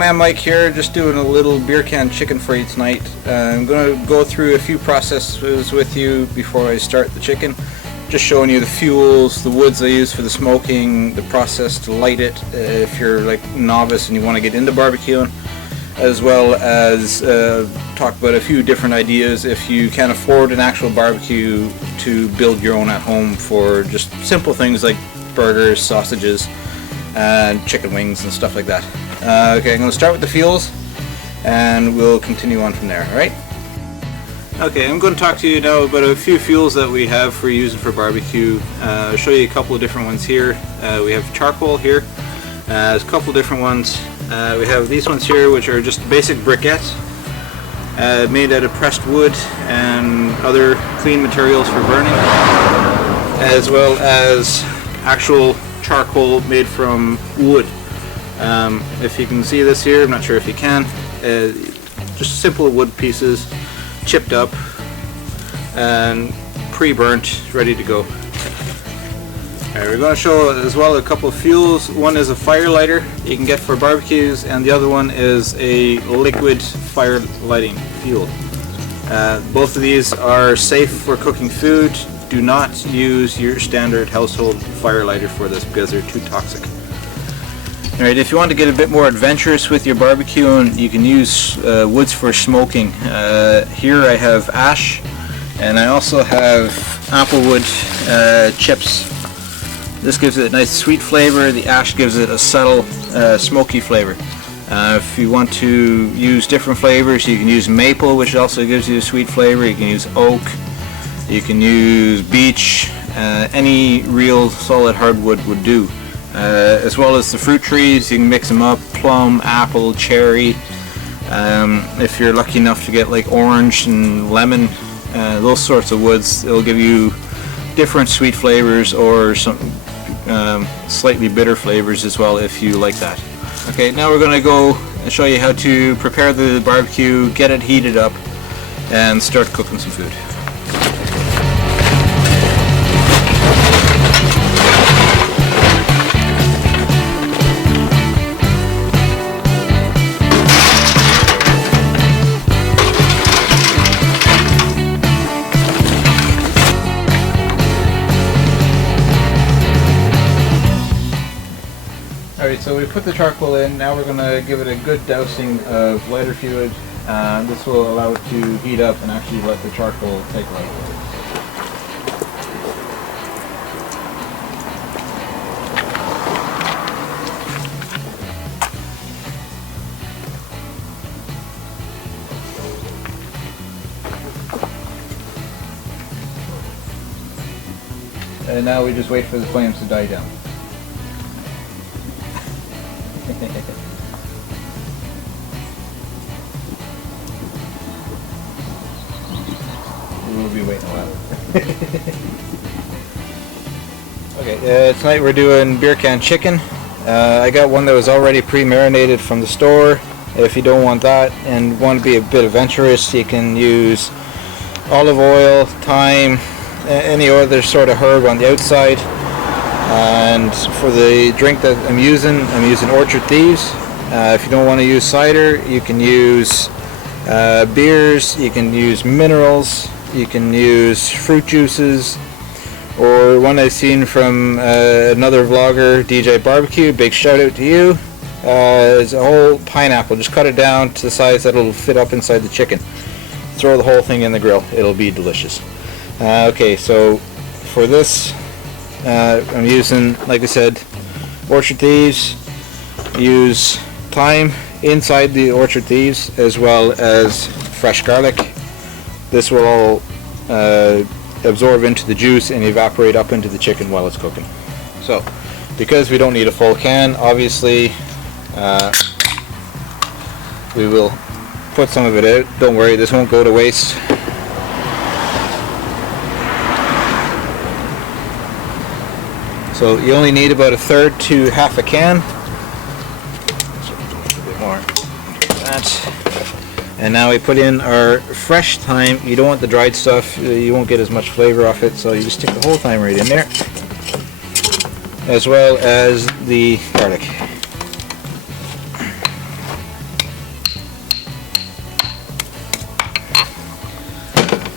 Man Mike here, just doing a little beer can chicken for you tonight. I'm going to go through a few processes with you before I start the chicken. Just showing you the fuels, the woods I use for the smoking, the process to light it if you're like novice and you want to get into barbecuing, as well as talk about a few different ideas if you can't afford an actual barbecue to build your own at home for just simple things like burgers, sausages, and chicken wings and stuff like that. Okay, I'm going to start with the fuels and we'll continue on from there, alright? Okay, I'm going to talk to you now about a few fuels that we have for using for barbecue. I'll show you a couple of different ones here. We have charcoal here. There's a couple of different ones. We have these ones here, which are just basic briquettes made out of pressed wood and other clean materials for burning, as well as actual charcoal made from wood. If you can see this here, I'm not sure if you can, just simple wood pieces, chipped up and pre-burnt, ready to go. Alright, we're going to show as well a couple of fuels. One is a fire lighter you can get for barbecues, and the other one is a liquid fire lighting fuel. Both of these are safe for cooking food. Do not use your standard household fire lighter for this because they're too toxic. Alright, if you want to get a bit more adventurous with your barbecuing, you can use woods for smoking. Here I have ash, and I also have applewood chips. This gives it a nice sweet flavor. The ash gives it a subtle smoky flavor. If you want to use different flavors, you can use maple, which also gives you a sweet flavor. You can use oak. You can use beech, any real solid hardwood would do. As well as the fruit trees, you can mix them up, plum, apple, cherry. If you're lucky enough to get like orange and lemon, those sorts of woods, it'll give you different sweet flavors or some slightly bitter flavors as well if you like that. Okay, now we're going to go and show you how to prepare the barbecue, get it heated up, and start cooking some food. Alright, so we put the charcoal in. Now we're going to give it a good dousing of lighter fluid. This will allow it to heat up and actually let the charcoal take light. And now we just wait for the flames to die down. We'll be waiting a while. Okay, tonight we're doing beer can chicken. I got one that was already pre-marinated from the store. If you don't want that and want to be a bit adventurous, you can use olive oil, thyme, any other sort of herb on the outside. And for the drink that I'm using Orchard Thieves. If you don't want to use cider, you can use beers, you can use minerals, you can use fruit juices, or one I've seen from another vlogger, DJ Barbecue, big shout out to you, is a whole pineapple. Just cut it down to the size that it'll fit up inside the chicken. Throw the whole thing in the grill, it'll be delicious. Okay, so for this, I'm using, like I said, Orchard Thieves. Use thyme inside the Orchard Thieves as well as fresh garlic. This will all absorb into the juice and evaporate up into the chicken while it's cooking. So, because we don't need a full can, obviously we will put some of it out. Don't worry, this won't go to waste. So you only need about 1/3 to half a can. So a bit more. That. And now we put in our fresh thyme. You don't want the dried stuff. You won't get as much flavor off it. So you just stick the whole thyme right in there, as well as the garlic.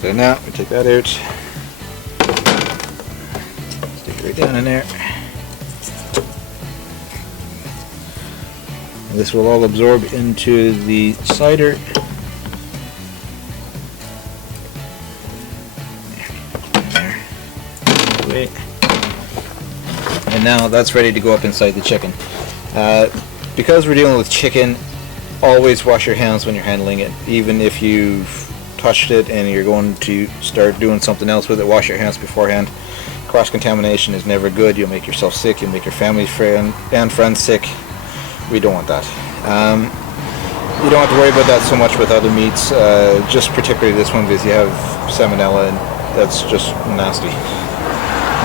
So now we take that out, stick it right down in there. And this will all absorb into the cider. There. And now that's ready to go up inside the chicken. Because we're dealing with chicken, always wash your hands when you're handling it. Even if you've touched it and you're going to start doing something else with it, wash your hands beforehand. Cross-contamination is never good. You'll make yourself sick, you'll make your family and friends sick. We don't want that. You don't have to worry about that so much with other meats, just particularly this one because you have salmonella and that's just nasty.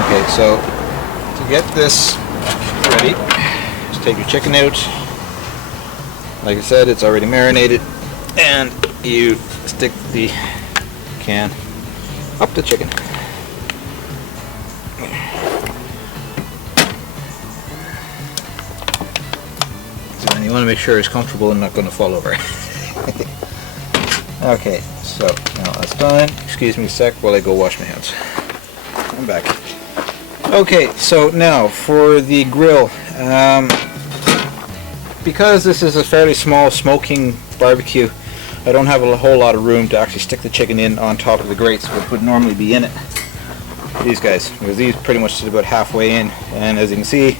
Okay, so to get this ready, just take your chicken out. Like I said, it's already marinated, and you stick the can up the chicken. So then you want to make sure it's comfortable and not going to fall over. Okay, so now that's done. Excuse me a sec while I go wash my hands. I'm back. Okay, so now for the grill. Because this is a fairly small smoking barbecue, I don't have a whole lot of room to actually stick the chicken in on top of the grates, which would normally be in it. These guys, because these pretty much sit about halfway in, and as you can see,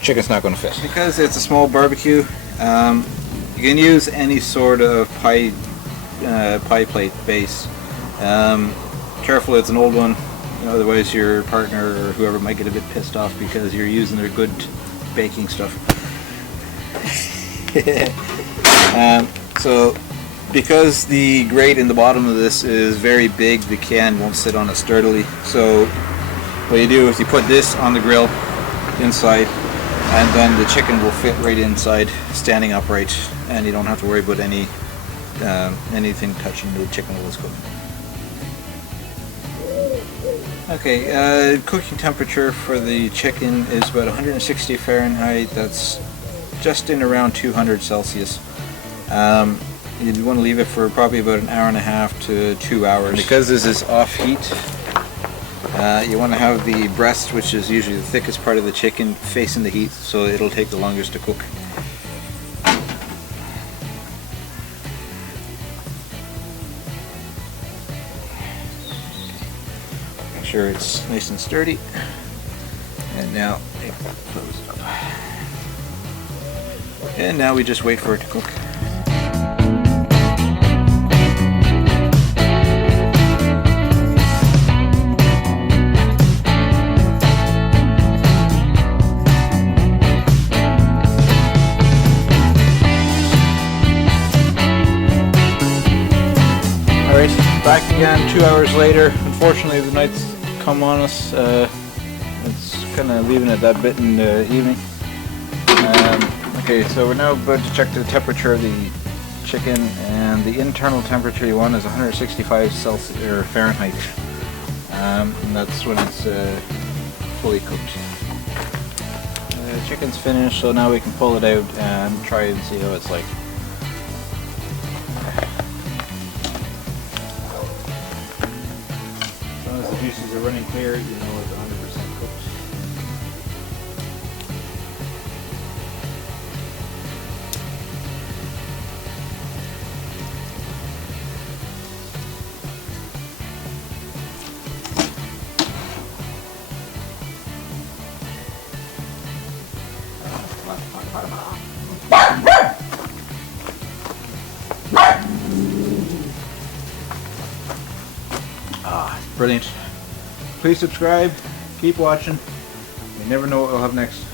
chicken's not going to fit. Because it's a small barbecue, you can use any sort of pie plate base. Careful, it's an old one. Otherwise your partner or whoever might get a bit pissed off because you're using their good baking stuff. So because the grate in the bottom of this is very big, the can won't sit on it sturdily. So what you do is you put this on the grill inside, and then the chicken will fit right inside standing upright, and you don't have to worry about anything touching the chicken while it's cooking. Okay, cooking temperature for the chicken is about 160 Fahrenheit. That's just in around 200 Celsius. You'd want to leave it for probably about an hour and a half to 2 hours. Because this is off heat, you want to have the breast, which is usually the thickest part of the chicken, facing the heat, so it'll take the longest to cook. Sure it's nice and sturdy, and now close it up, and now we just wait for it to cook. Alright, back again 2 hours later. Unfortunately the night's come on us. It's kind of leaving it that bit in the evening. Okay, so we're now about to check the temperature of the chicken, and the internal temperature you want is 165 Celsius or Fahrenheit, and that's when it's fully cooked. The chicken's finished, so now we can pull it out and try and see how it's like. The juices are running clear, you know it's 100% cooked. Brilliant. Please subscribe, keep watching. You never know what we'll have next.